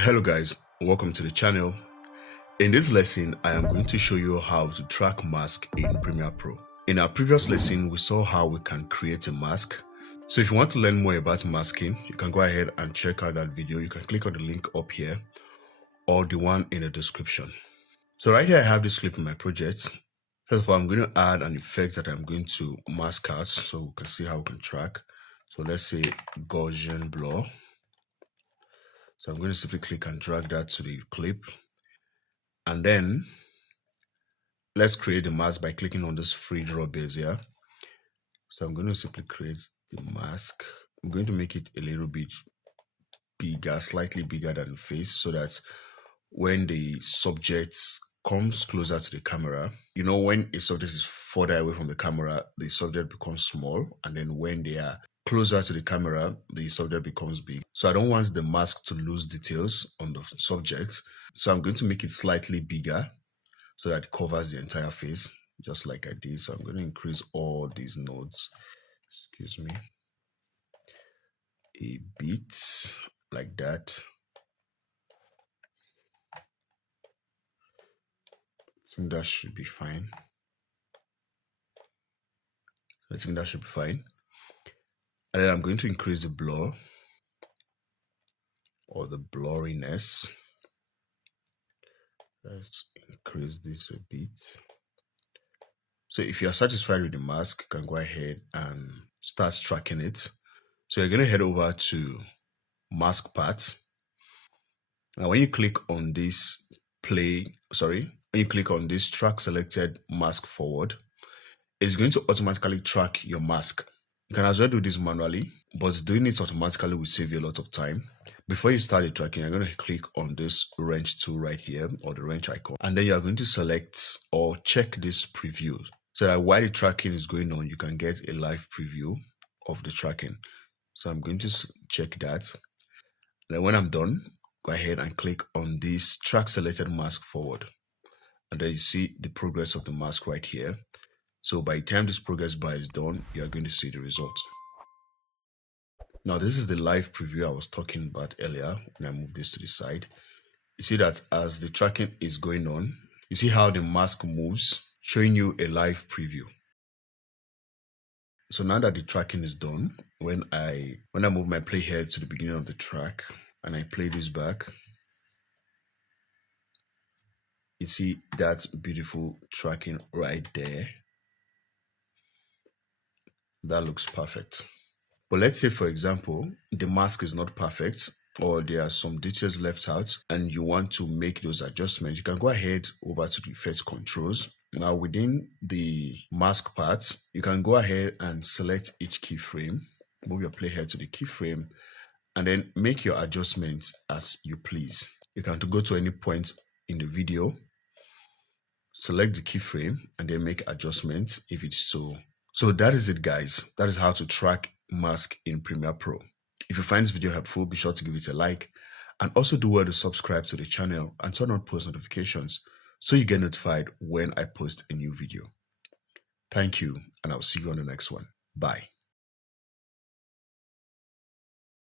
Hello guys, welcome to the channel. In this lesson, I am going to show you how to track mask in Premiere Pro. In our previous lesson, we saw how we can create a mask. So if you want to learn more about masking, you can go ahead and check out that video. You can click on the link up here or the one in the description. So right here, I have this clip in my project. First of all, I'm going to add an effect that I'm going to mask out so we can see how we can track. So let's say Gaussian blur. So I'm going to simply click and drag that to the clip. And then let's create the mask by clicking on this free draw base here. So I'm going to simply create the mask. I'm going to make it a little bit bigger, slightly bigger than the face, so that when the subject comes closer to the camera, you know, when a subject is further away from the camera, the subject becomes small. And then when they are closer to the camera, the subject becomes big. So I don't want the mask to lose details on the subject. So I'm going to make it slightly bigger so that it covers the entire face, just like I did. So I'm going to increase all these nodes, excuse me, a bit like that. I think that should be fine. And then I'm going to increase the blur or the blurriness. Let's increase this a bit. So if you are satisfied with the mask, you can go ahead and start tracking it. So you're going to head over to mask part. Now when you click on this when you click on this track selected mask forward, it's going to automatically track your mask. You can as well do this manually, but doing it automatically will save you a lot of time. Before you start the tracking, you're going to click on this wrench tool right here, or the wrench icon, and then you're going to select or check this preview so that while the tracking is going on, you can get a live preview of the tracking. So I'm going to check that. And then when I'm done, go ahead and click on this track selected mask forward. And then you see the progress of the mask right here. So by the time this progress bar is done, you are going to see the result. Now this is the live preview I was talking about earlier when I moved this to the side. You see that as the tracking is going on, you see how the mask moves, showing you a live preview. So now that the tracking is done, when I move my playhead to the beginning of the track and I play this back, you see that beautiful tracking right there. That looks perfect. But let's say, for example, the mask is not perfect or there are some details left out and you want to make those adjustments. You can go ahead over to the effects controls. Now within the mask part, you can go ahead and select each keyframe, move your playhead to the keyframe, and then make your adjustments as you please. You can go to any point in the video, select the keyframe, and then make adjustments if it's so. So that is it, guys. That is how to track mask in Premiere Pro. If you find this video helpful, be sure to give it a like, and also do well to subscribe to the channel and turn on post notifications so you get notified when I post a new video. Thank you, and I'll see you on the next one. Bye.